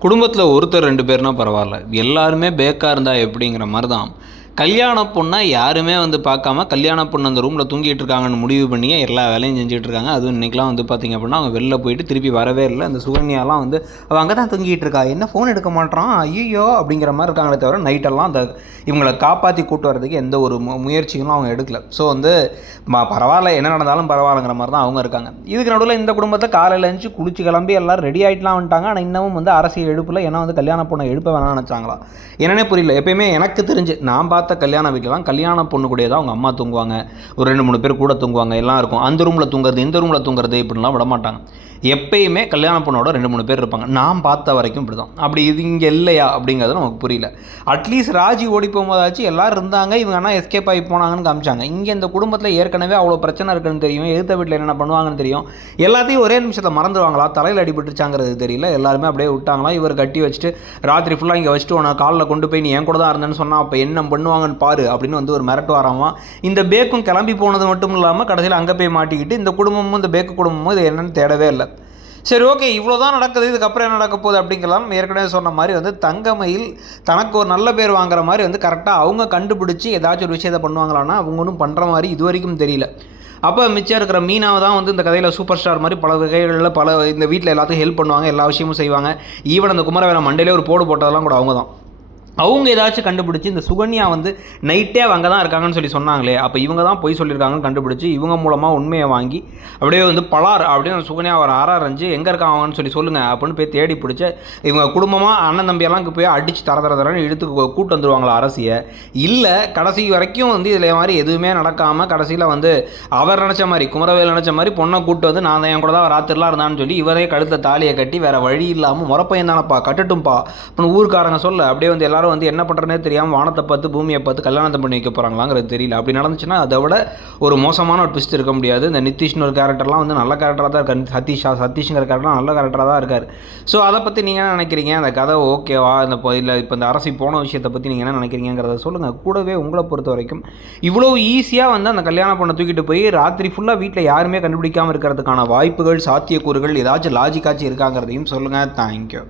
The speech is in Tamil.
குடும்பத்தில் ஒருத்தர் ரெண்டு பேர்னால் பரவாயில்ல. எல்லாருமே பேக்காக இருந்தால் எப்படிங்கிற மாதிரி தான் கல்யாண பொண்ணை யாருமே வந்து பார்க்காம கல்யாண பொண்ணு அந்த ரூமில் தூங்கிட்டு இருக்காங்கன்னு முடிவு பண்ணியே எல்லா வேலையும் செஞ்சுட்டு இருக்காங்க அதுவும் இன்றைக்கெலாம் வந்து பார்த்திங்க அப்படின்னா அவங்க வெளில போயிட்டு திருப்பி வரவே இல்லை. அந்த சுகன்யாலாம் வந்து அவள் அங்கே தான் தூங்கிட்டு இருக்கா என்ன ஃபோன் எடுக்க மாட்டான் ஐயோ அப்படிங்கிற மாதிரி இருக்காங்களே தவிர நைட்டெல்லாம் அந்த இவங்களை காப்பாற்றி கூட்டு வரதுக்கு எந்த ஒரு மு முயற்சிகளும் அவங்க எடுக்கல. ஸோ வந்து பரவாயில்ல. என்ன நடந்தாலும் பரவாயில்லங்கிற மாதிரி தான் அவங்க இருக்காங்க. இதுக்கு நடுவில் இந்த குடும்பத்தை காலையில் எழுந்துச்சு குளிச்சு கிளம்பி எல்லோரும் ரெடி ஆகிட்டுலாம் வந்துட்டாங்க. ஆனால் இன்னமும் வந்து அரசியல் எழுப்பில் ஏன்னா வந்து கல்யாண பொண்ணை எழுப்ப வேணாம்னு நினச்சாங்களா என்னன்னே புரியல. எப்பயுமே எனக்கு தெரிஞ்சு நான் பார்த்த கல்யாண வீட்டிலலாம் கல்யாண பொண்ணு கூட தான் அவங்க அம்மா தூங்குவாங்க. ஒரு ரெண்டு மூணு பேர் கூட தூங்குவாங்க. எல்லாம் இருக்கும். அந்த ரூமில் தூங்குறது இந்த ரூமில் தூங்குறது இப்படிலாம் விட மாட்டாங்க. எப்பயுமே கல்யாண பொண்ணோட ரெண்டு மூணு பேர் இருப்பாங்க. நான் பார்த்த வரைக்கும் இப்படி தான் அப்படி இது இங்கே இல்லையா அப்படிங்கிறது நமக்கு புரியல. அட்லீஸ்ட் ராஜி ஓடி போகும்போதாச்சும் எல்லோரும் இருந்தாங்க. இவங்க ஆனால் எஸ்கேப் ஆகி போனாங்கன்னு காமிச்சாங்க. இங்கே இந்த குடும்பத்தில் ஏற்கனவே அவ்வளோ பிரச்சனை இருக்குன்னு தெரியும். எதிர்த்த வீட்டில் என்னென்ன பண்ணுவாங்கன்னு தெரியும். எல்லாத்தையும் ஒரே நிமிஷத்தில் மறந்துடுவாங்களா தலையில் அடிபட்டுச்சாங்கிறது தெரியல. எல்லாருமே அப்படியே விட்டாங்களா? இவர் கட்டி வச்சுட்டு ராத்திரி ஃபுல்லாக இங்கே வச்சுட்டு உன காலில் கொண்டு போய் நீ என் கூட தான் இருந்தேன்னு சொன்னால் அப்போ என்ன பண்ணுவாங்கன்னு பாரு அப்படின்னு வந்து ஒரு மிரட்டு வராமா இந்த பேக்கும் கிளம்பி போனது மட்டும் இல்லாமல் கடைசியில் அங்கே போய் மாட்டிக்கிட்டு இந்த குடும்பமும் இந்த பேக்கு குடும்பமும் இது என்னென்னு தேடவே இல்லை. சரி ஓகே இவ்வளோ தான் நடக்குது இதுக்கப்புறம் என்ன நடக்க போகுது அப்படிங்கலாம் ஏற்கனவே சொன்ன மாதிரி வந்து தங்கமயில் தனக்கு ஒரு நல்ல பேர் வாங்குற மாதிரி வந்து கரெக்டாக அவங்க கண்டுபிடிச்சி ஏதாச்சும் ஒரு விஷயத்தை பண்ணுவாங்களான்னா அவங்க ஒன்றும் பண்ணுற மாதிரி இது வரைக்கும் தெரியல. அப்போ மிச்சம் இருக்கிற மீனாவை தான் வந்து இந்த கதையில் சூப்பர் ஸ்டார் மாதிரி பல வகைகளில் பல இந்த வீட்டில் எல்லாத்துக்கும் ஹெல்ப் பண்ணுவாங்க எல்லா விஷயமும் செய்வாங்க. ஈவன் அந்த குமரவேலை மண்டையிலே ஒரு போடு போட்டதெல்லாம் கூட அவங்க தான். அவங்க ஏதாச்சும் கண்டுபிடிச்சி இந்த சுகன்யா வந்து நைட்டே அங்கே தான் இருக்காங்கன்னு சொல்லி சொன்னாங்களே அப்போ இவங்க தான் போய் சொல்லியிருக்காங்கன்னு கண்டுபிடிச்சி இவங்க மூலமாக உண்மையை வாங்கி அப்படியே வந்து பலார் அப்படின்னு சுகன்யா ஒரு அஞ்சு எங்கே இருக்காங்கன்னு சொல்லி சொல்லுங்கள் அப்படின்னு போய் தேடி பிடிச்சி இவங்க குடும்பமாக அண்ணன் தம்பியெல்லாம் போய் அடித்து தர தர தரன்னு இழுத்து கூட்டு வந்துருவாங்களா அரசியை. இல்லை கடைசி வரைக்கும் வந்து இதில் மாதிரி எதுவுமே நடக்காமல் கடைசியில் வந்து அவர் நினச்ச மாதிரி குமரவேல் நினச்ச மாதிரி பொண்ணை கூப்பிட்டு வந்து நான் தான் என் கூட தான் ராத்திரிலாம் இருந்தான்னு சொல்லி இவரே கழுத்த தாலியை கட்டி வேறு வழி இல்லாமல் முறப்பையன் தானப்பா கட்டட்டும்பா. அப்படின்னு ஊருக்காரங்க சொல்ல அப்படியே வந்து எல்லாரும் வந்து என்ன பண்ணுறனே தெரியாமல் வானத்தை பார்த்து பூமியை பார்த்து கல்யாணத்தை பண்ணி வைக்க போகிறாங்களாங்கிறது தெரியல. அப்படி நடந்துச்சுன்னா அதை விட ஒரு மோசமான ஒரு ட்விஸ்ட் இருக்க முடியாது. இந்த நிதிஷ்னு ஒரு கேரக்டர்லாம் வந்து நல்ல கேரக்டராக தான் இருக்காரு. சதீஷா சதீஷ்ங்கிற கேரக்டர்லாம் நல்ல கேரக்டராக தான் இருக்கார். ஸோ அதை பற்றி நீங்கள் என்ன நினைக்கிறீங்க? அந்த கதை ஓகேவா இந்த இப்போ இல்லை இப்போ இந்த அரசு போன விஷயத்தை பற்றி நீங்கள் என்ன நினைக்கிறீங்கிறத சொல்லுங்கள் கூடவே உங்களை பொறுத்த வரைக்கும் இவ்வளோ ஈஸியாக வந்து அந்த கல்யாணம் பண்ண தூக்கிட்டு போய் ராத்திரி ஃபுல்லாக வீட்டில் யாருமே கண்டுபிடிக்காமல் இருக்கிறதுக்கான வாய்ப்புகள் சாத்தியக்கூறுகள் ஏதாச்சும் லாஜிக்காச்சும் இருக்காங்கிறதையும் சொல்லுங்கள் தேங்க்யூ